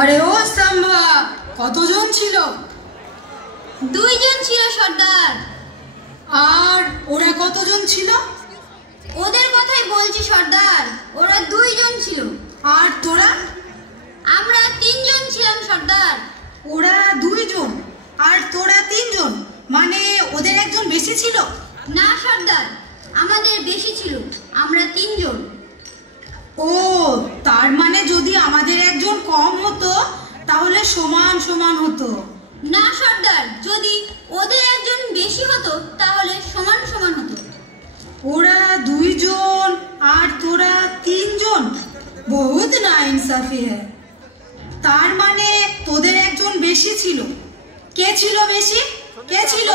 আরে ও সাম্বা, কতজন ছিল? 2 জন ছিল সর্দার। আর ওরা কতজন ছিল? ওদের কথাই বলছি সর্দার, ওরা 2 জন ছিল। আর তোরা? আমরা 3 জন ছিলাম সর্দার। ওরা 2 জন আর তোরা 3 জন, মানে ওদের একজন বেশি ছিল? না সর্দার, আমাদের বেশি ছিল, আমরা 3 জন। ও, তার মানে যদি আমাদের একজন কম হতো তাহলে সমান সমান হতো। না সর্দার, যদি ওদের একজন বেশি হতো তাহলে সমান সমান হতো। ওরা 2 জন আর তোরা 3 জন, বহুত না ইনসাফি হ্যায়। তার মানে তোদের একজন বেশি ছিল। কে ছিল বেশি? কে ছিল?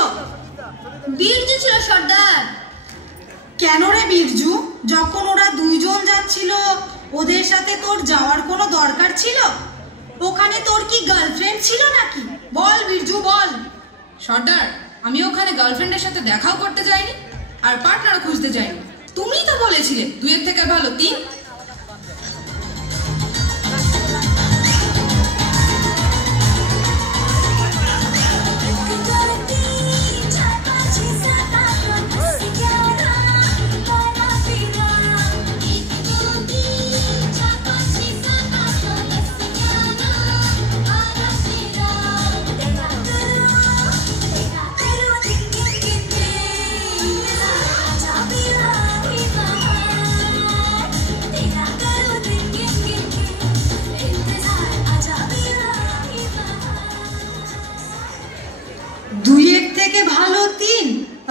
বীরজু ছিল সর্দার। কেন রে বীরজু? যখন ওরা 2 জন যাচ্ছিল ওদের সাথে তোর যাওয়ার কোনো দরকার ছিল? ওখানে তোর কি গার্লফ্রেন্ড ছিল নাকি? বল বীরজু বল। সর্দার, আমি ওখানে গার্লফ্রেন্ডের সাথে দেখাও করতে যাইনি আর পার্টনারও খুঁজতে যাইনি। তুমিই তো বলেছিলে 2-এর থেকে ভালো 3।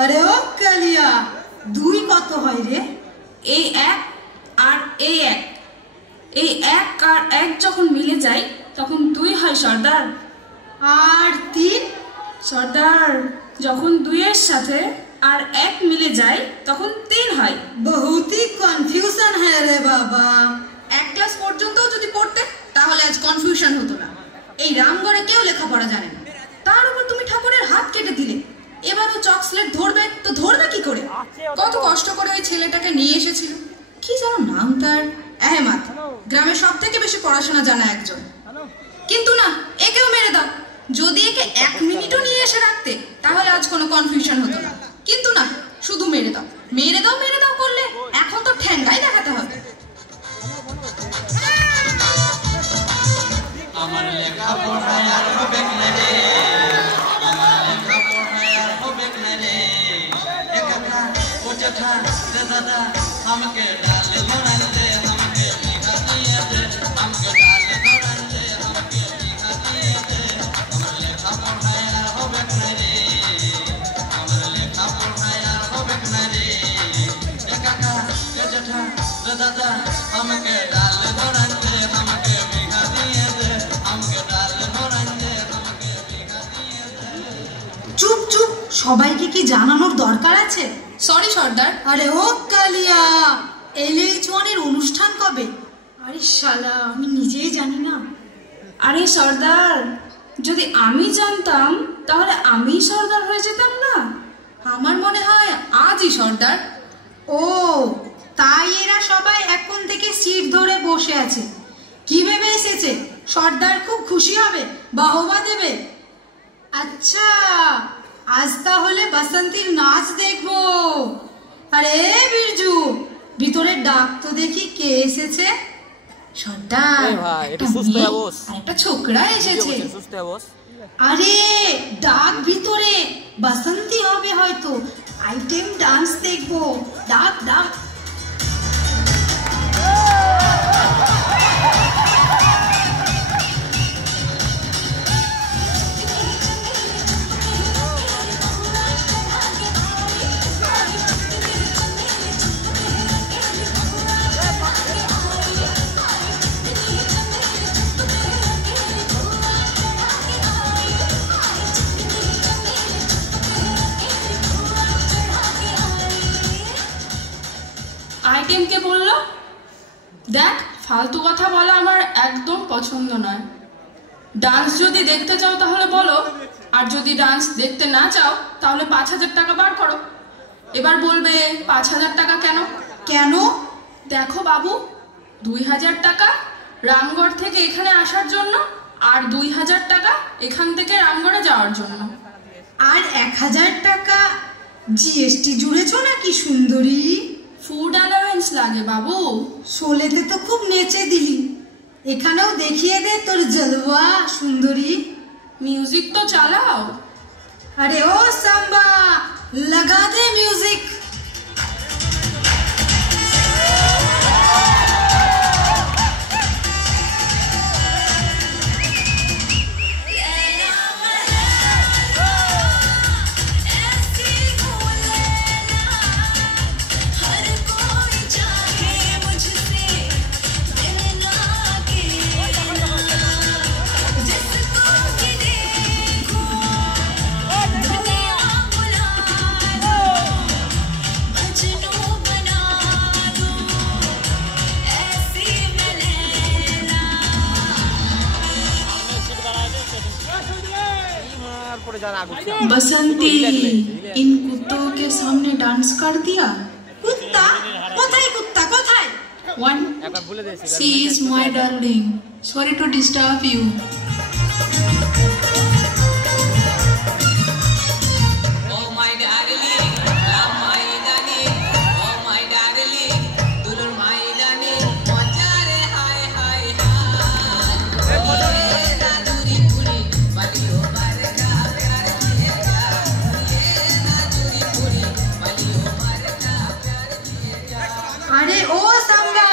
আরে ও কালিয়া, 2 কত হয় রে? এই 1 আর এই 1, এই 1 আর 1 যখন মিলে যায় তখন 2 হয় সর্দার। আর 3? সর্দার, যখন 2-এর সাথে আর 1 মিলে যায় তখন 3 হয়। বহুতই কনফিউশন হয় রে বাবা। 1 ক্লাস পর্যন্ত যদি পড়তে তাহলে আজ কনফিউশন হতো না। এই রামগড়ে কেউ লেখাপড়া জানে না, তার উপর তুমি ঠাকুরের হাত কেটে দিলে। এবারও চকলেট ধরবে তো ধরবে কি করে? কত কষ্ট করে ওই ছেলেটাকে নিয়ে এসেছিল, কি যেন নাম তার, আহমেদ। গ্রামের সব থেকে বেশি পড়াশোনা জানা একজন। কিন্তু না, একেও মেরে দাও। যদি একে 1 মিনিটও নিয়ে এসে রাখতে তাহলে আজ কোনো কনফিউশন হতো না। কিন্তু না, শুধু মেরে দাও মেরে দাও মেরে দাও করলে এখন তো ঠ্যাঙ্গাই দেখাতে হবে। আমার লেখাপড়ায় আর হবে না রে, আমার লেখাপড়ায় আর হবে না রে। একা ও জ্যাঠা রে দাদা আমাকে ডাল ধরান দে, আমাকে লিখা দিয়ে দে, আমাকে ডাল ধরান দে, আমাকে লিখা দিয়ে দে। আমার লেখাপড়ায় আর হবে না রে, আমার লেখাপড়ায় আর হবে না রে। একা ও জ্যাঠা রে দাদা আমাকে ডাল ধরান দে, আমাকে লিখা দিয়ে দে। চুপ চুপ, সবাইকে কি জানানোর দরকার আছে? সরি সর্দার। আরে ও কালিয়া, LH1 এর অনুষ্ঠান কবে? আরে শালা, আমি নিজেই জানি না। আরে সর্দার, যদি আমি জানতাম তাহলে আমি সর্দার হয়ে যেতাম না? আমার মনে হয় আজই সর্দার। ও, তাই এরা সবাই এখন থেকে সিট ধরে বসে আছে। কি ভেবে এসেছে সর্দার খুব খুশি হবে, বাহবা দেবে? আচ্ছা, আজ তাহলে বাসন্তীর নাচ দেখবো। আরে বীরজু, ভিতরে ডাক তো দেখি কে এসেছে। সর্দার, একটা ছোকরা এসেছে। আরে ডাক ভিতরে, বাসন্তী হবে হয়তো, আইটেম ডান্স দেখবো। ডাক ডাক। আইটেম কে বললো? দেখ, ফালতু কথা বলা আমার একদম পছন্দ নয়। ডান্স যদি দেখতে চাও তাহলে বলো, আর যদি ডান্স দেখতে না চাও তাহলে 5000 টাকা বার করো। এবার বলবে 5000 টাকা কেন? কেন কেন? দেখো বাবু, 2000 টাকা রামগড় থেকে এখানে আসার জন্য, আর 2000 টাকা এখান থেকে রামগড়ে যাওয়ার জন্য। আর 1000 টাকা জিএসটি জুড়েছ নাকি সুন্দরী? ফুড অ্যালাউন্স লাগে বাবু। শোলেতে তো খুব নেচে দিলি, এখানেও দেখিয়ে দে তোর জলওয়া সুন্দরী। মিউজিক তো চালাও। अरे ओ सांबा, लगा दे म्यूजिक। बसंती, इन कुत्तों के सामने डांस कर दिया। कुत्ता कोথায়? कुत्ता कोথায়? One, she is my darling. Sorry to disturb you. Oh my darling, love my darling, oh my darling, dulur my darling, mojare hi hi hi. Na duri puri, baliyo barka pyar diyega. Na duri puri, baliyo barka pyar diyega. আরে ও সাম্বা,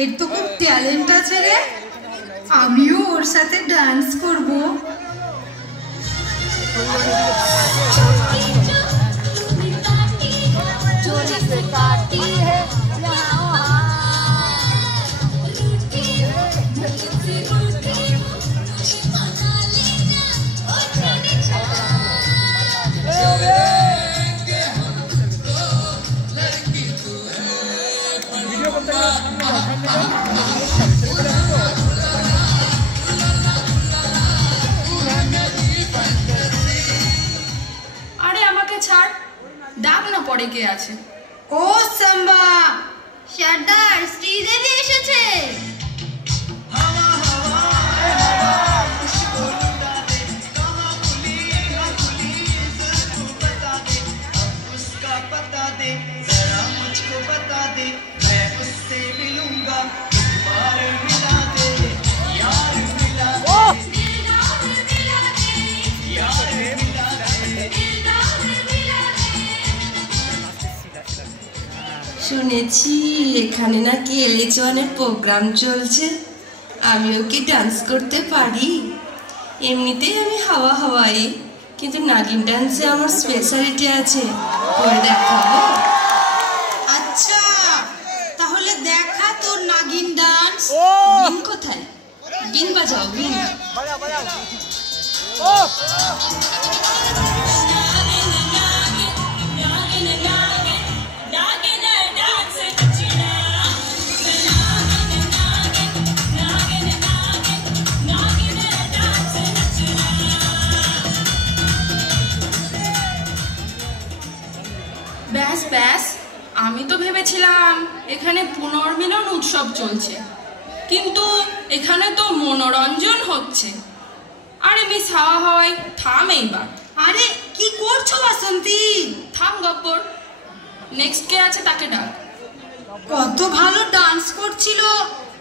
এর তো খুব talent আছে রে, আমিও ওর সাথে dance করব। আরে আমাকে ছাড়, ডাক না পড়ে কে আছে। ও সাম্বা, সর্দার, শ্রীদেবী এসেছে। শুনেছি এখানে নাকি এলিচনের প্রোগ্রাম চলছে, আমিও কি ডান্স করতে পারি? এমনিতেই আমি হাওয়া হাওয়াই, কিন্তু নাগিন ডান্সে আমার স্পেশালিটি আছে, করে দেখাবো। আচ্ছা তাহলে দেখা তোর নাগিন ডান্স। বিন কোথায়? বিন বাজাও, বিন। ব্যাস ব্যাস, আমি তো ভেবেছিলাম এখানে পুনর্মিলন উৎসব চলছে, কিন্তু এখানে তো মনোরঞ্জন হচ্ছে। আরে মিস হাওয়া হাওয়াই, থাম এইবার। আরে কি করছো বাসন্তী? থাম গব্বর, নেক্সট কে আছে তাকে ডাক। কত ভালো ডান্স করছিল,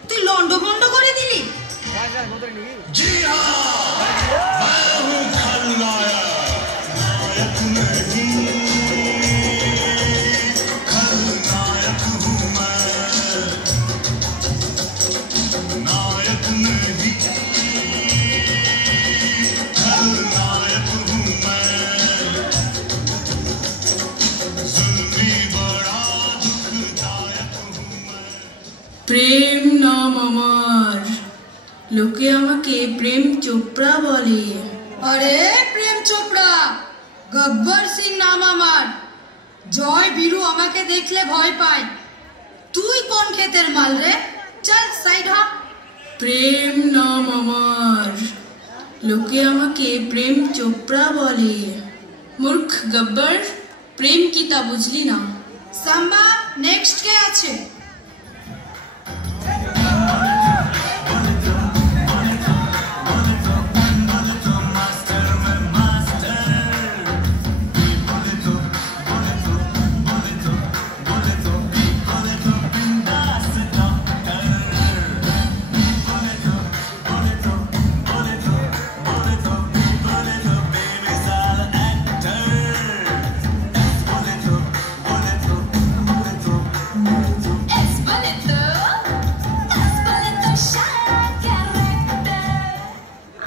তুই লন্ডভন্ড করে দিলি। প্রেম নাম আমার, লোকে আমাকে প্রেম চোপড়া বলে। আরে প্রেম চোপড়া, গব্বর সিং নাম আমার। জয় বীরু আমাকে দেখলে ভয় পায়। তুই কোন ক্ষেতের মাল রে? চল সাইড হ। প্রেম নাম আমার, লোকে আমাকে প্রেম চোপড়া বলে। মূর্খ গব্বর, প্রেম কি তা বুঝলি না? সাম্বা নেক্সট কে আছে?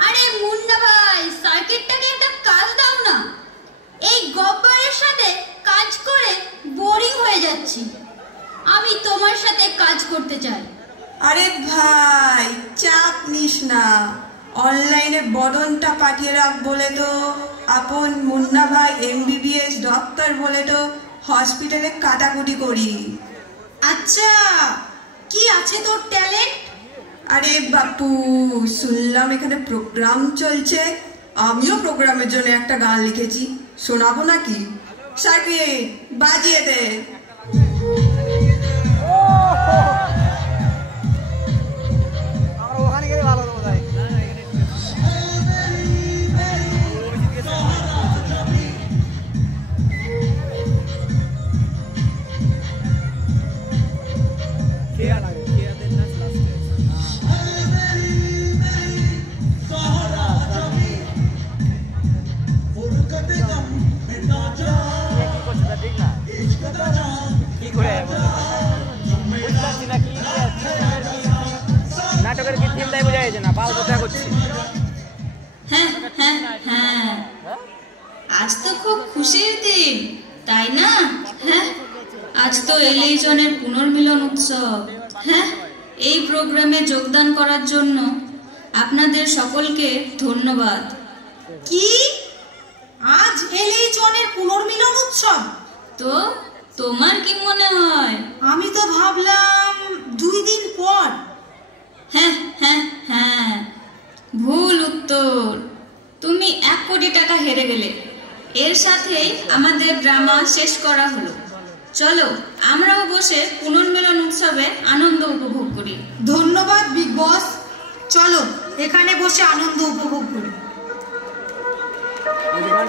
আরে মুন্না ভাই, সার্কিটটাকে একটা কাজ দাও না। এই গব্বরের সাথে কাজ করে বোরিং হয়ে যাচ্ছি। আমি তোমার সাথে কাজ করতে চাই। আরে ভাই চাপ নিস না, অনলাইনে বদনটা পাঠিয়ে রাখ বলে তো আপন মুন্না ভাই MBBS ডক্টর বলে তো হসপিটালে কাটাকুটি করি। আচ্ছা, কি আছে তোর ট্যালেন্ট? আরে বাপু, শুনলাম এখানে প্রোগ্রাম চলছে, আমিও প্রোগ্রামের জন্য একটা গান লিখেছি, শোনাবো নাকি? সার্কিট বাজিয়ে দে। নাটকের কি থিম তাই বোঝা যাচ্ছে না, পাল কথা করছি। হ্যাঁ হ্যাঁ হ্যাঁ, আজ তো খুব খুশির দিন, তাই না? হ্যাঁ, আজ তো এলএই জনের পুনর্মিলন উৎসব। হ্যাঁ, এই প্রোগ্রামে যোগদান করার জন্য আপনাদের সকলকে ধন্যবাদ। কি, আজ এলএই জনের পুনর্মিলন উৎসব? তো তোমার কি মনে হয়? আমি তো ভাবলাম 2 দিন পর। হ্যাঁ হ্যাঁ হ্যাঁ, ভুল উত্তর। তুমি 1 কোটি টাকা হেরে গেলে। এর সাথেই আমাদের ড্রামা শেষ করা হলো। চলো আমরাও বসে পুনর্মিলন উৎসবে আনন্দ উপভোগ করি। ধন্যবাদ বিগ বস, চলো এখানে বসে আনন্দ উপভোগ করি।